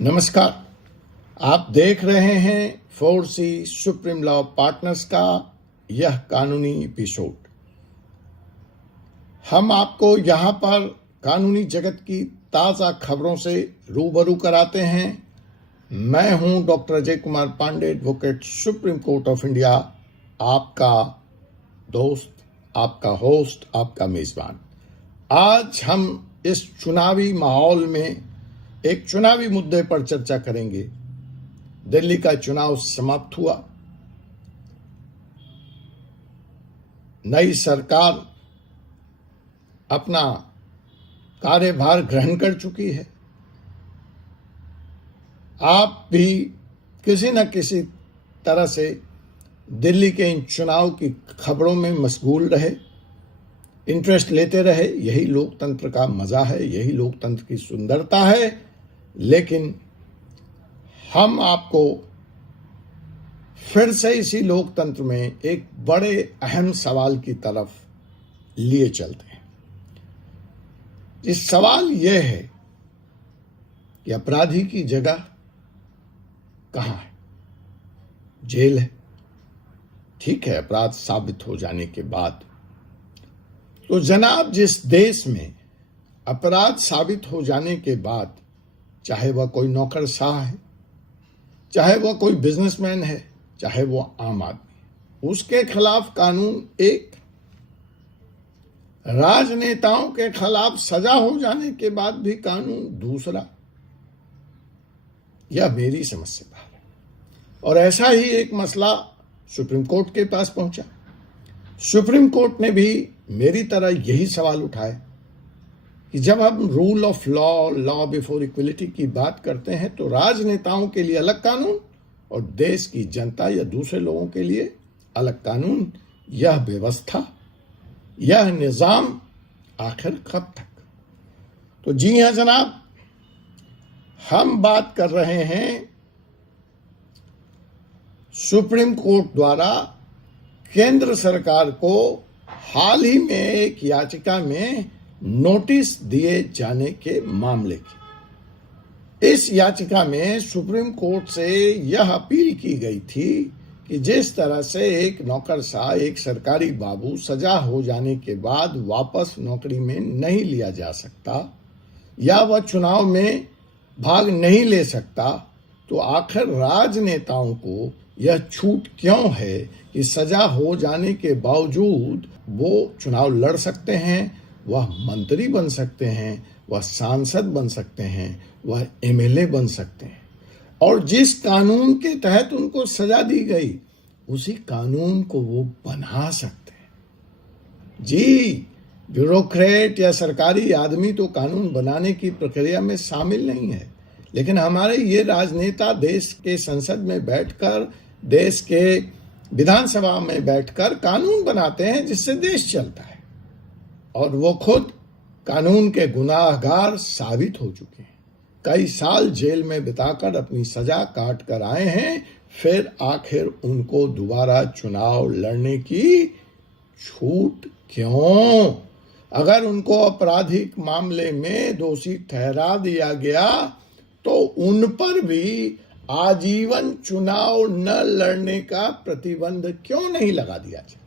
नमस्कार। आप देख रहे हैं 4C सुप्रीम लॉ पार्टनर्स का यह कानूनी एपिसोड। हम आपको यहां पर कानूनी जगत की ताज़ा खबरों से रूबरू कराते हैं। मैं हूं doctor Ajay Kumar Pandey, advocate, supreme court of India, आपका दोस्त, आपका होस्ट, आपका मेजबान। आज हम इस चुनावी माहौल में एक चुनावी मुद्दे पर चर्चा करेंगे। दिल्ली का चुनाव समाप्त हुआ, नई सरकार अपना कार्यभार ग्रहण कर चुकी है। आप भी किसी न किसी तरह से दिल्ली के इन चुनाव की खबरों में मशगूल रहे, इंटरेस्ट लेते रहे। यही लोकतंत्र का मजा है, यही लोकतंत्र की सुंदरता है। लेकिन हम आपको फिर से इसी लोकतंत्र में एक बड़े अहम सवाल की तरफ लिए चलते हैं। इस सवाल यह है कि अपराधी की जगह कहां है? जेल है, ठीक है, अपराध साबित हो जाने के बाद। तो जनाब, जिस देश में अपराध साबित हो जाने के बाद, चाहे वह कोई नौकरशाह है, चाहे वह कोई बिजनेसमैन है, चाहे वह आम आदमी, उसके खिलाफ कानून एक, राजनेताओं के खिलाफ सजा हो जाने के बाद भी कानून दूसरा। यह मेरी समझ से बाहर है। और ऐसा ही एक मसला सुप्रीम कोर्ट के पास पहुंचा। सुप्रीम कोर्ट ने भी मेरी तरह यही सवाल उठाए कि जब हम rule of law, law before equality की बात करते हैं तो राजनेताओं के लिए अलग कानून और देश की जनता या दूसरे लोगों के लिए अलग कानून। यह व्यवस्था, यह निजाम आखिर कब तक? तो जी हां जनाब, हम बात कर रहे हैं सुप्रीम कोर्ट द्वारा केंद्र सरकार को हाल ही में एक याचिका में नोटिस दिए जाने के मामले की। इस याचिका में सुप्रीम कोर्ट से यह अपील की गई थी कि जिस तरह से एक नौकरशाह, एक सरकारी बाबू सजा हो जाने के बाद वापस नौकरी में नहीं लिया जा सकता या वह चुनाव में भाग नहीं ले सकता, तो आखिर राजनेताओं को यह छूट क्यों है कि सजा हो जाने के बावजूद वो चुनाव लड़ सकते हैं, वह मंत्री बन सकते हैं, वह सांसद बन सकते हैं, वह एमएलए बन सकते हैं, और जिस कानून के तहत उनको सजा दी गई उसी कानून को वो बना सकते हैं। जी, ब्यूरोक्रेट या सरकारी आदमी तो कानून बनाने की प्रक्रिया में शामिल नहीं है, लेकिन हमारे ये राजनेता देश के संसद में बैठकर, देश के विधानसभा में बैठकर कानून बनाते हैं जिससे देश चलता है, और वो खुद कानून के गुनाहगार साबित हो चुके हैं। कई साल जेल में बिताकर अपनी सजा काट कर आए हैं, फिर आखिर उनको दोबारा चुनाव लड़ने की छूट क्यों? अगर उनको आपराधिक मामले में दोषी ठहरा दिया गया तो उन पर भी आजीवन चुनाव न लड़ने का प्रतिबंध क्यों नहीं लगा दिया जाए?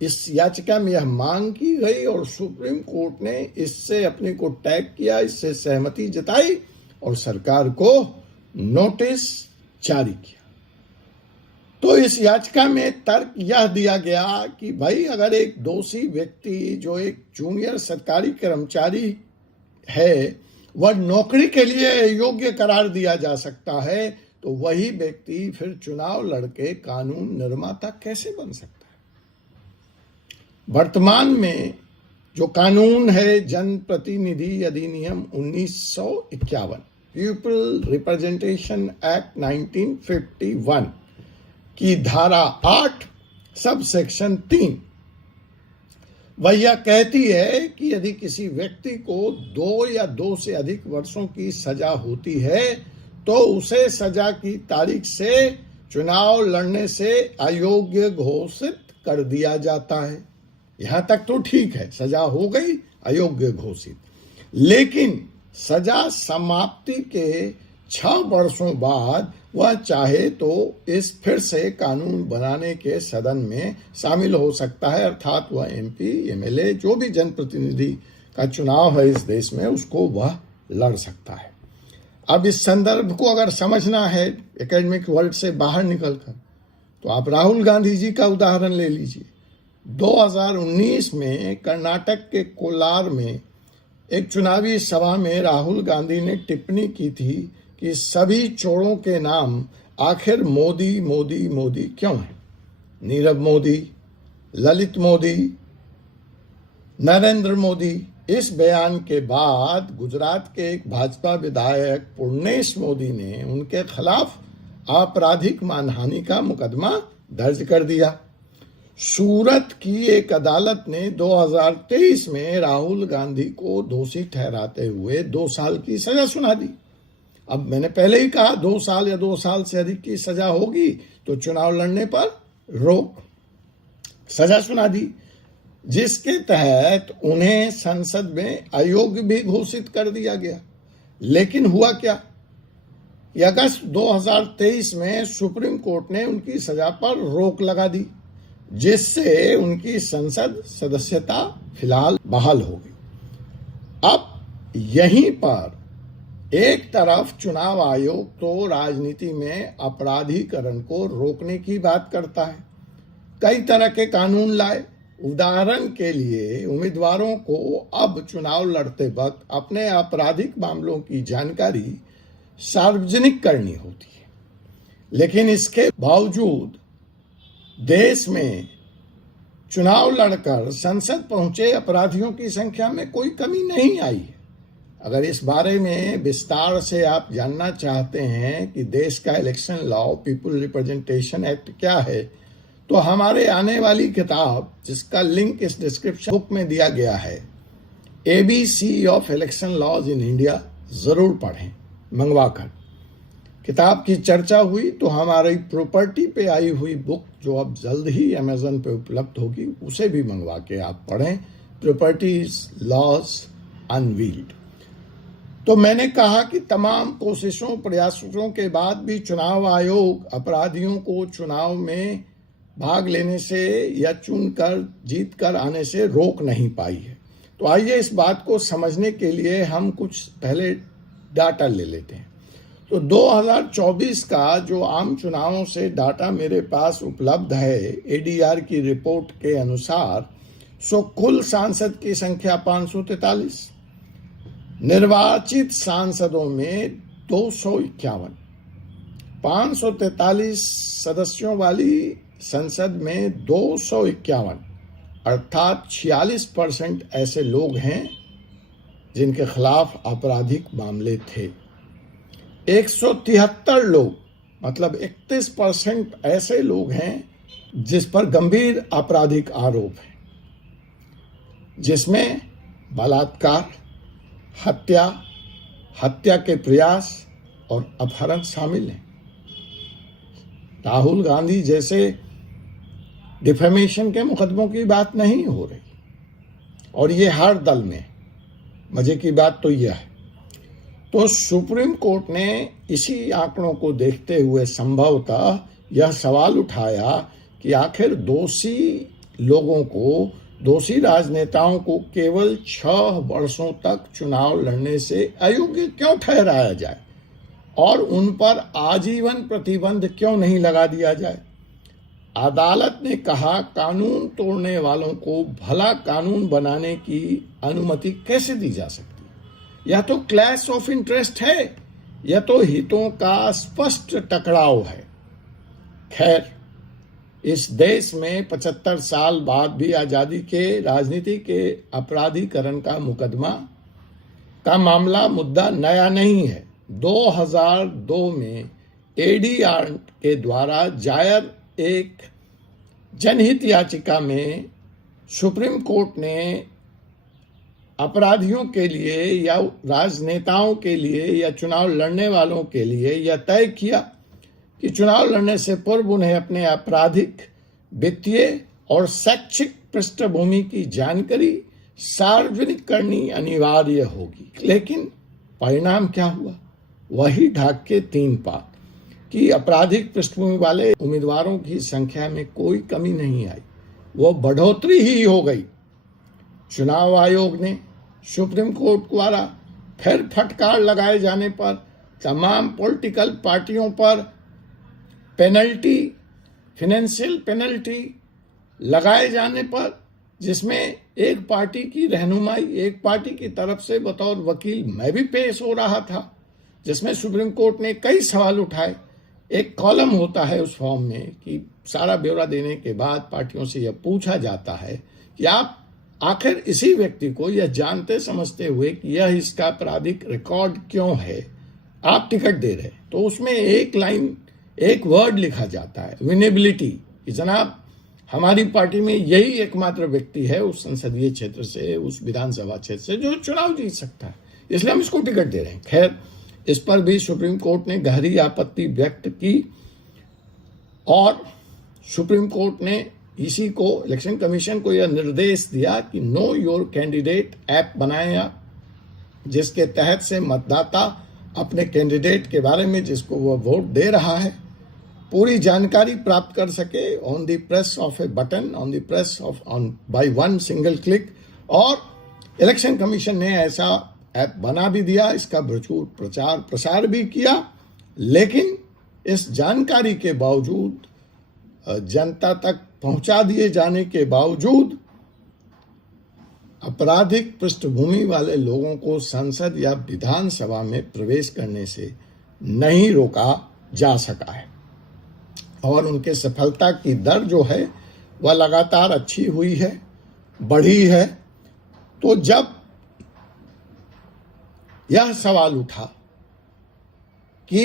इस याचिका में यह मांग की गई और सुप्रीम कोर्ट ने इससे अपने को टैग किया, इससे सहमति जताई और सरकार को नोटिस जारी किया। तो इस याचिका में तर्क यह दिया गया कि भाई, अगर एक दोषी व्यक्ति जो एक जूनियर सरकारी कर्मचारी है वह नौकरी के लिए योग्य करार दिया जा सकता है, तो वही व्यक्ति फिर चुनाव लड़के कानून निर्माता कैसे बन सकता है? वर्तमान में जो कानून है जनप्रतिनिधि अधिनियम 1951, पीपल रिप्रेजेंटेशन एक्ट 1951 की धारा 8 सब सेक्शन 3, वह यह कहती है कि यदि किसी व्यक्ति को 2 या 2 से अधिक वर्षों की सजा होती है तो उसे सजा की तारीख से चुनाव लड़ने से अयोग्य घोषित कर दिया जाता है। यहां तक तो ठीक है, सजा हो गई, अयोग्य घोषित। लेकिन सजा समाप्ति के 6 वर्षों बाद वह चाहे तो इस फिर से कानून बनाने के सदन में शामिल हो सकता है, अर्थात वह MP, MLA जो भी जनप्रतिनिधि का चुनाव है इस देश में उसको वह लड़ सकता है। अब इस संदर्भ को अगर समझना है एकेडमिक वर्ल्ड से बाहर निकलकर, तो आप राहुल गांधी जी का उदाहरण ले लीजिए। 2019 में कर्नाटक के कोलार में एक चुनावी सभा में राहुल गांधी ने टिप्पणी की थी कि सभी चोरों के नाम आखिर मोदी मोदी मोदी क्यों है। नीरव मोदी, ललित मोदी, नरेंद्र मोदी। इस बयान के बाद गुजरात के एक भाजपा विधायक पूर्णेश मोदी ने उनके खिलाफ आपराधिक मानहानि का मुकदमा दर्ज कर दिया। सूरत की एक अदालत ने 2023 में राहुल गांधी को दोषी ठहराते हुए 2 साल की सजा सुना दी। अब मैंने पहले ही कहा 2 साल या 2 साल से अधिक की सजा होगी तो चुनाव लड़ने पर रोक। सजा सुना दी, जिसके तहत उन्हें संसद में अयोग्य भी घोषित कर दिया गया। लेकिन हुआ क्या कि अगस्त 2023 में सुप्रीम कोर्ट ने उनकी सजा पर रोक लगा दी, जिससे उनकी संसद सदस्यता फिलहाल बहाल हो गई। अब यहीं पर एक तरफ चुनाव आयोग तो राजनीति में अपराधीकरण को रोकने की बात करता है, कई तरह के कानून लाए। उदाहरण के लिए उम्मीदवारों को अब चुनाव लड़ते वक्त अपने आपराधिक मामलों की जानकारी सार्वजनिक करनी होती है, लेकिन इसके बावजूद देश में चुनाव लड़कर संसद पहुंचे अपराधियों की संख्या में कोई कमी नहीं आई है। अगर इस बारे में विस्तार से आप जानना चाहते हैं कि देश का election law, people representation act क्या है, तो हमारे आने वाली किताब, जिसका लिंक इस डिस्क्रिप्शन बुक में दिया गया है, ABC of election laws in India, जरूर पढ़ें मंगवाकर। किताब की चर्चा हुई तो हमारी प्रॉपर्टी पे आई हुई बुक, जो अब जल्द ही अमेजन पे उपलब्ध होगी, उसे भी मंगवा के आप पढ़ें, प्रॉपर्टीज लॉज अनवील्ड। तो मैंने कहा कि तमाम कोशिशों प्रयासों के बाद भी चुनाव आयोग अपराधियों को चुनाव में भाग लेने से या चुनकर जीत कर आने से रोक नहीं पाई है। तो आइए इस बात को समझने के लिए हम कुछ पहले डाटा ले लेते हैं। तो 2024 का जो आम चुनावों से डाटा मेरे पास उपलब्ध है, ADR की रिपोर्ट के अनुसार, सो कुल सांसद की संख्या 543, निर्वाचित सांसदों में 251, 543 सदस्यों वाली संसद में 251, अर्थात 46% ऐसे लोग हैं जिनके खिलाफ आपराधिक मामले थे। 173 लोग, मतलब 31% ऐसे लोग हैं जिस पर गंभीर आपराधिक आरोप है, जिसमें बलात्कार, हत्या, हत्या के प्रयास और अपहरण शामिल हैं। राहुल गांधी जैसे डिफेमेशन के मुकदमों की बात नहीं हो रही, और ये हर दल में। मजे की बात तो यह है, तो सुप्रीम कोर्ट ने इसी आंकड़ों को देखते हुए संभवतः यह सवाल उठाया कि आखिर दोषी लोगों को, दोषी राजनेताओं को केवल 6 वर्षों तक चुनाव लड़ने से अयोग्य क्यों ठहराया जाए और उन पर आजीवन प्रतिबंध क्यों नहीं लगा दिया जाए। अदालत ने कहा, कानून तोड़ने वालों को भला कानून बनाने की अनुमति कैसे दी जा सकती है। यह तो क्लैश ऑफ इंटरेस्ट है, यह तो हितों का स्पष्ट टकराव है। खैर, इस देश में 75 साल बाद भी आजादी के राजनीति के अपराधीकरण का मुकदमा का मामला मुद्दा नया नहीं है। 2002 में ADR के द्वारा दायर एक जनहित याचिका में सुप्रीम कोर्ट ने अपराधियों के लिए या राजनेताओं के लिए या चुनाव लड़ने वालों के लिए यह तय किया कि चुनाव लड़ने से पूर्व उन्हें अपने आपराधिक, वित्तीय और शैक्षिक पृष्ठभूमि की जानकारी सार्वजनिक करनी अनिवार्य होगी। लेकिन परिणाम क्या हुआ? वही ढाक के 3 पात कि आपराधिक पृष्ठभूमि वाले उम्मीदवारों की संख्या में कोई कमी नहीं आई, वो बढ़ोतरी ही हो गई। चुनाव आयोग ने सुप्रीम कोर्ट द्वारा फिर फटकार लगाए जाने पर तमाम पॉलिटिकल पार्टियों पर पेनल्टी, फाइनेंशियल पेनल्टी लगाए जाने पर, जिसमें एक पार्टी की रहनुमाई, एक पार्टी की तरफ से बतौर वकील मैं भी पेश हो रहा था, जिसमें सुप्रीम कोर्ट ने कई सवाल उठाए। एक कॉलम होता है उस फॉर्म में कि सारा ब्यौरा देने के बाद पार्टियों से यह पूछा जाता है कि आप आखिर इसी व्यक्ति को यह जानते समझते हुए कि यह इसका आपराधिक रिकॉर्ड क्यों है, आप टिकट दे रहे। तो उसमें एक लाइन, एक वर्ड लिखा जाता है, विनेबिलिटी, कि जनाब हमारी पार्टी में यही एकमात्र व्यक्ति है उस संसदीय क्षेत्र से, उस विधानसभा क्षेत्र से जो चुनाव जीत सकता है, इसलिए हम इसको टिकट दे रहे हैं। खैर, इस पर भी सुप्रीम कोर्ट ने गहरी आपत्ति व्यक्त की और सुप्रीम कोर्ट ने इसी को, इलेक्शन कमीशन को यह निर्देश दिया कि नो योर कैंडिडेट ऐप बनाया, जिसके तहत से मतदाता अपने कैंडिडेट के बारे में, जिसको वह वोट दे रहा है, पूरी जानकारी प्राप्त कर सके on the press of A button, on the press of on by one single click. और इलेक्शन कमीशन ने ऐसा ऐप बना भी दिया, इसका भरपूर प्रचार प्रसार भी किया, लेकिन इस जानकारी के बावजूद, जनता तक पहुंचा दिए जाने के बावजूद, आपराधिक पृष्ठभूमि वाले लोगों को संसद या विधानसभा में प्रवेश करने से नहीं रोका जा सका है और उनके सफलता की दर जो है वह लगातार अच्छी हुई है, बढ़ी है। तो जब यह सवाल उठा कि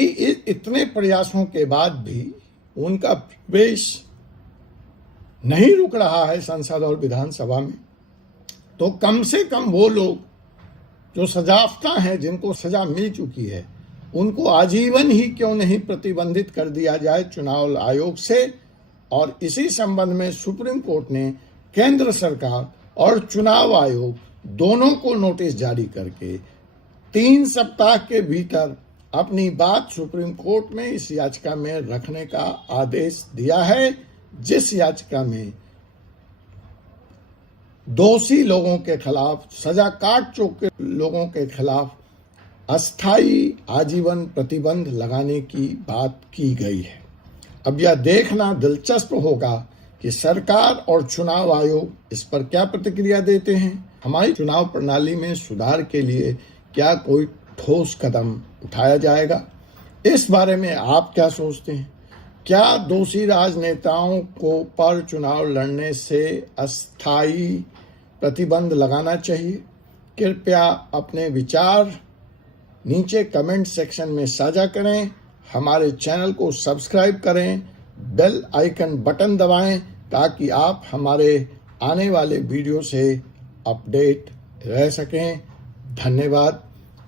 इतने प्रयासों के बाद भी उनका प्रवेश नहीं रुक रहा है संसद और विधानसभा में, तो कम से कम वो लोग जो सजायाफ्ता हैं, जिनको सजा मिल चुकी है, उनको आजीवन ही क्यों नहीं प्रतिबंधित कर दिया जाए चुनाव आयोग से। और इसी संबंध में सुप्रीम कोर्ट ने केंद्र सरकार और चुनाव आयोग दोनों को नोटिस जारी करके 3 सप्ताह के भीतर अपनी बात सुप्रीम कोर्ट में इस याचिका में रखने का आदेश दिया है, जिस याचिका में दोषी लोगों के खिलाफ, सजा काट चुके लोगों के खिलाफ अस्थायी आजीवन प्रतिबंध लगाने की बात की गई है। अब यह देखना दिलचस्प होगा कि सरकार और चुनाव आयोग इस पर क्या प्रतिक्रिया देते हैं। हमारी चुनाव प्रणाली में सुधार के लिए क्या कोई ठोस कदम उठाया जाएगा, इस बारे में आप क्या सोचते हैं? क्या दोषी राजनेताओं को पर चुनाव लड़ने से अस्थायी प्रतिबंध लगाना चाहिए? कृपया अपने विचार नीचे कमेंट सेक्शन में साझा करें, हमारे चैनल को सब्सक्राइब करें, बेल आइकन बटन दबाएं ताकि आप हमारे आने वाले वीडियो से अपडेट रह सकें। धन्यवाद।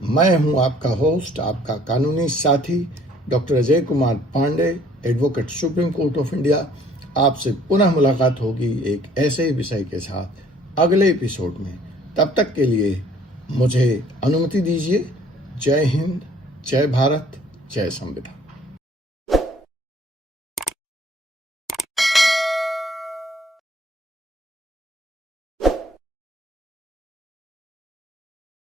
मैं हूं आपका होस्ट, आपका कानूनी साथी doctor Ajay Kumar Pandey, advocate supreme court of India. आपसे पुनः मुलाकात होगी एक ऐसे ही विषय के साथ अगले एपिसोड में। तब तक के लिए मुझे अनुमति दीजिए। जय हिंद, जय भारत, जय संविधान।